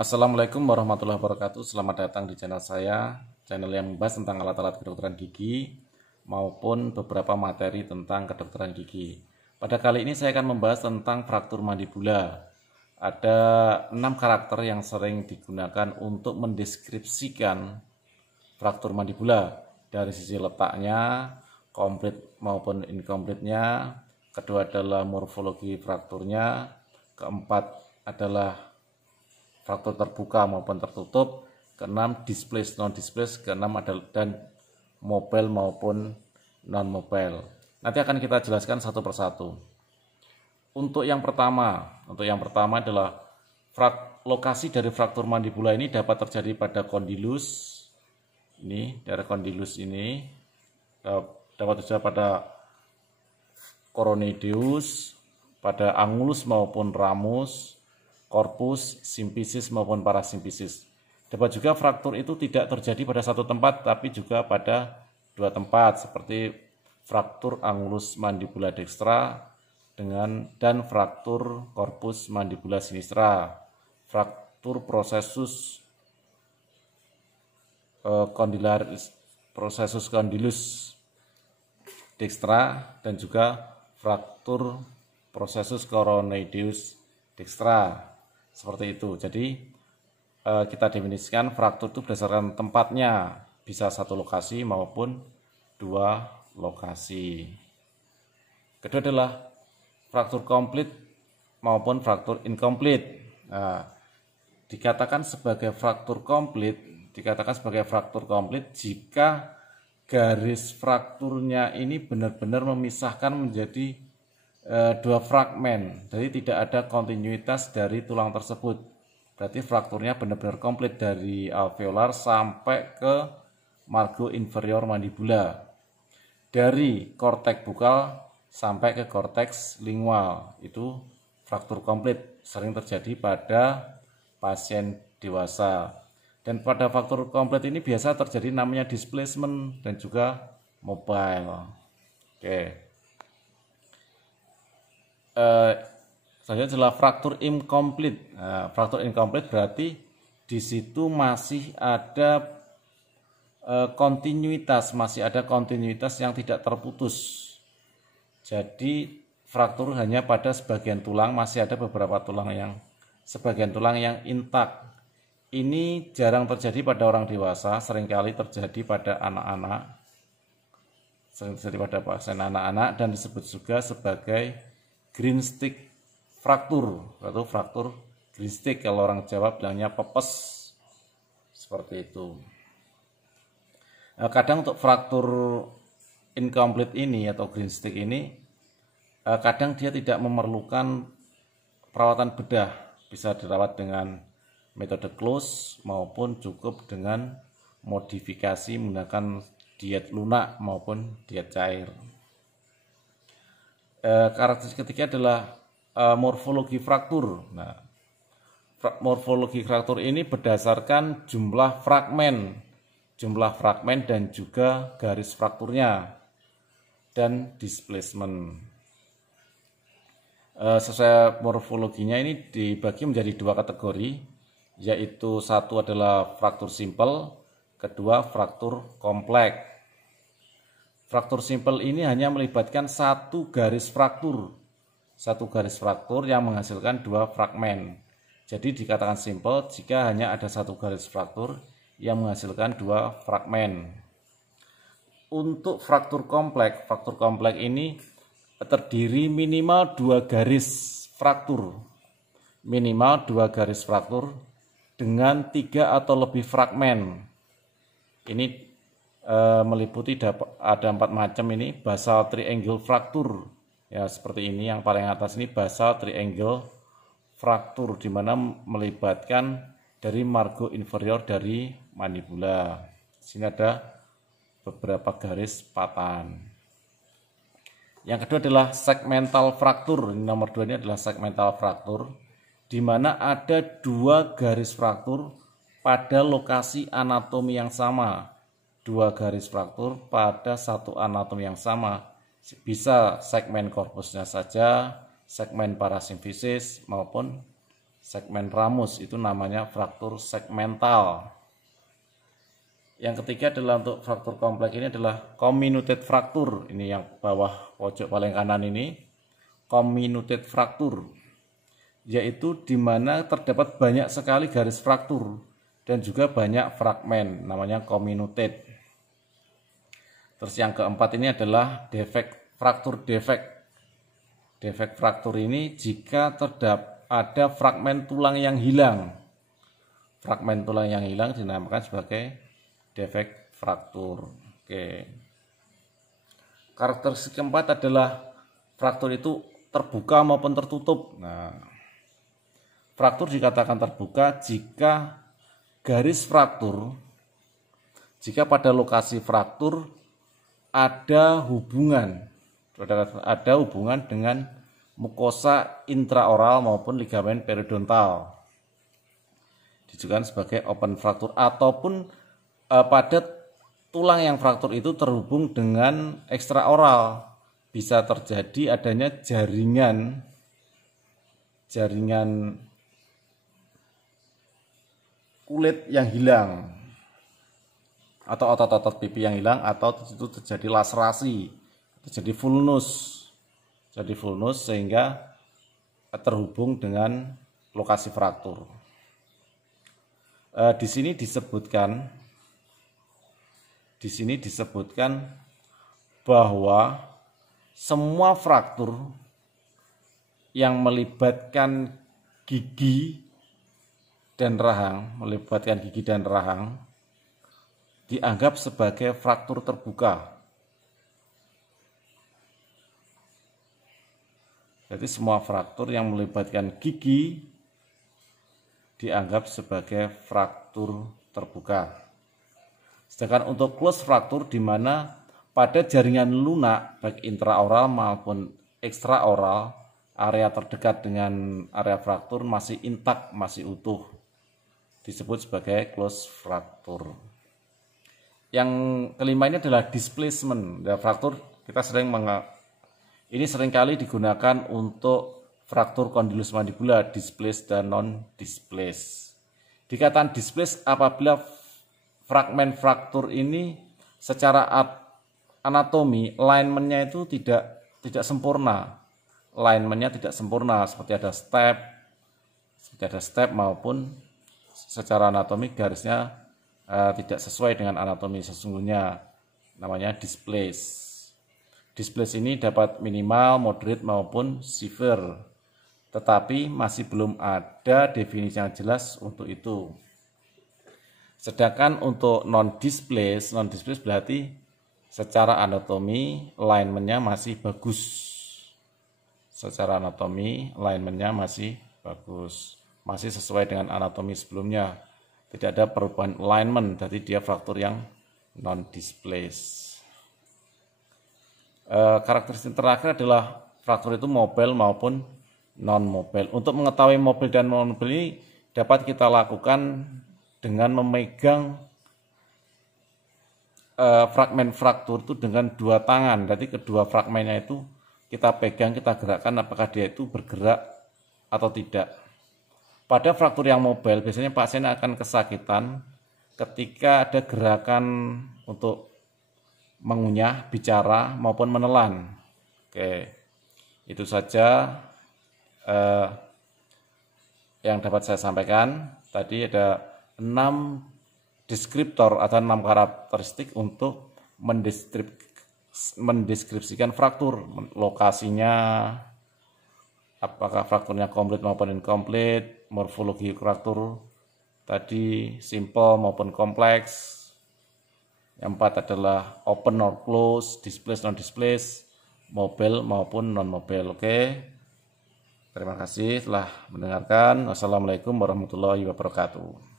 Assalamualaikum warahmatullahi wabarakatuh. Selamat datang di channel saya, channel yang membahas tentang alat-alat kedokteran gigi maupun beberapa materi tentang kedokteran gigi. Pada kali ini saya akan membahas tentang fraktur mandibula. Ada 6 karakter yang sering digunakan untuk mendeskripsikan fraktur mandibula dari sisi letaknya, komplit maupun inkompletnya. Kedua adalah morfologi frakturnya. Keempat adalah fraktur terbuka maupun tertutup. Keenam displace non displace. Keenam adalah dan mobile maupun non mobile. Nanti akan kita jelaskan satu persatu. Untuk yang pertama adalah lokasi dari fraktur mandibula ini dapat terjadi pada kondilus. Ini daerah kondilus ini dapat terjadi pada coronoideus, pada angulus maupun ramus, corpus, simpisis maupun parasimpisis. Dapat juga fraktur itu tidak terjadi pada satu tempat, tapi juga pada dua tempat, seperti fraktur angulus mandibula dextra dan fraktur corpus mandibula sinistra, fraktur processus condylus dextra, dan juga fraktur processus coronoideus dextra. Seperti itu. Jadi kita definisikan fraktur itu berdasarkan tempatnya, bisa satu lokasi maupun dua lokasi. Kedua adalah fraktur komplit maupun fraktur inkomplit. Dikatakan sebagai fraktur komplit jika garis frakturnya ini benar-benar memisahkan menjadi dua fragmen, jadi tidak ada kontinuitas dari tulang tersebut. Berarti frakturnya benar-benar komplit dari alveolar sampai ke margo inferior mandibula, dari korteks bukal sampai ke korteks lingual. Itu fraktur komplit, sering terjadi pada pasien dewasa. Dan pada fraktur komplit ini biasa terjadi namanya displacement dan juga mobile. Oke. Selanjutnya adalah fraktur incomplete. Fraktur incomplete berarti di situ masih ada kontinuitas yang tidak terputus. Jadi fraktur hanya pada sebagian tulang, masih ada beberapa sebagian tulang yang intak. Ini jarang terjadi pada orang dewasa, seringkali terjadi pada anak-anak, pasien anak-anak, dan disebut juga sebagai green stick fraktur atau fraktur green stick. Kalau orang Jawa bilangnya pepes, seperti itu. Kadang untuk fraktur incomplete ini atau green stick ini, kadang dia tidak memerlukan perawatan bedah, bisa dirawat dengan metode close maupun cukup dengan modifikasi menggunakan diet lunak maupun diet cair. Karakteristik ketiga adalah morfologi fraktur. Nah, morfologi fraktur ini berdasarkan jumlah fragmen dan juga garis frakturnya dan displacement. Sesuai morfologinya ini dibagi menjadi dua kategori, yaitu satu adalah fraktur simple, kedua fraktur kompleks. Fraktur simple ini hanya melibatkan satu garis fraktur yang menghasilkan dua fragmen. Jadi dikatakan simple jika hanya ada satu garis fraktur yang menghasilkan dua fragmen. Untuk fraktur kompleks ini terdiri minimal dua garis fraktur dengan 3 atau lebih fragmen. Ini meliputi ada 4 macam ini. Basal triangle fraktur, ya seperti ini. Yang paling atas ini basal triangle fraktur, di mana melibatkan dari margo inferior dari mandibula. Di sini ada beberapa garis patahan. Yang kedua adalah segmental fraktur. Nomor 2 ini adalah segmental fraktur, di mana ada dua garis fraktur pada lokasi anatomi yang sama. Dua garis fraktur pada satu anatomi yang sama. Bisa segmen korpusnya saja, segmen parasimfisis, maupun segmen ramus, itu namanya fraktur segmental. Yang ketiga adalah untuk fraktur kompleks ini adalah comminuted fraktur. Ini yang bawah pojok paling kanan ini, comminuted fraktur, yaitu di mana terdapat banyak sekali garis fraktur dan juga banyak fragmen, namanya comminuted. Terus yang keempat ini adalah defek fraktur defek. Defek fraktur ini jika ada fragmen tulang yang hilang. Fragmen tulang yang hilang dinamakan sebagai defek fraktur. Oke. Karakteristik keempat adalah fraktur itu terbuka maupun tertutup. Nah, fraktur dikatakan terbuka jika garis fraktur, jika pada lokasi fraktur ada hubungan dengan mukosa intraoral maupun ligamen periodontal, disebutkan sebagai open fraktur, ataupun pada tulang yang fraktur itu terhubung dengan ekstraoral, bisa terjadi adanya jaringan kulit yang hilang atau otot-otot pipi yang hilang, atau itu terjadi laserasi, terjadi vulnus sehingga terhubung dengan lokasi fraktur. Di sini disebutkan bahwa semua fraktur yang melibatkan gigi dan rahang, dianggap sebagai fraktur terbuka. Jadi semua fraktur yang melibatkan gigi dianggap sebagai fraktur terbuka. Sedangkan untuk close fraktur, di mana pada jaringan lunak baik intraoral maupun ekstraoral, area terdekat dengan area fraktur masih intak, masih utuh, disebut sebagai close fraktur. Yang kelima ini adalah displacement. Ya, fraktur kita ini seringkali digunakan untuk fraktur kondilus mandibula, displace dan non-displace. Dikatakan displace apabila fragmen fraktur ini secara anatomi alignment-nya itu tidak sempurna. Alignment-nya tidak sempurna, seperti ada step maupun secara anatomi garisnya tidak sesuai dengan anatomi sesungguhnya, namanya displace. Displace ini dapat minimal, moderate maupun severe, tetapi masih belum ada definisi yang jelas untuk itu. Sedangkan untuk non-displace berarti secara anatomi alignment-nya masih bagus. Secara anatomi alignment-nya masih bagus, masih sesuai dengan anatomi sebelumnya. Tidak ada perubahan alignment, jadi dia fraktur yang non-displace. Karakteristik terakhir adalah fraktur itu mobile maupun non-mobile. Untuk mengetahui mobile dan non-mobile ini dapat kita lakukan dengan memegang fragmen fraktur itu dengan dua tangan. Jadi kedua fragmennya itu kita pegang, kita gerakkan apakah dia itu bergerak atau tidak. Pada fraktur yang mobile biasanya pasien akan kesakitan ketika ada gerakan untuk mengunyah, bicara maupun menelan. Oke, itu saja yang dapat saya sampaikan. Tadi ada 6 deskriptor atau 6 karakteristik untuk mendeskripsikan fraktur. Lokasinya, apakah frakturnya komplit maupun incomplete, morfologi fraktur tadi simple maupun kompleks. Yang 4 adalah open or close, displace non-displace, mobile maupun non-mobile. Oke. Terima kasih telah mendengarkan. Wassalamualaikum warahmatullahi wabarakatuh.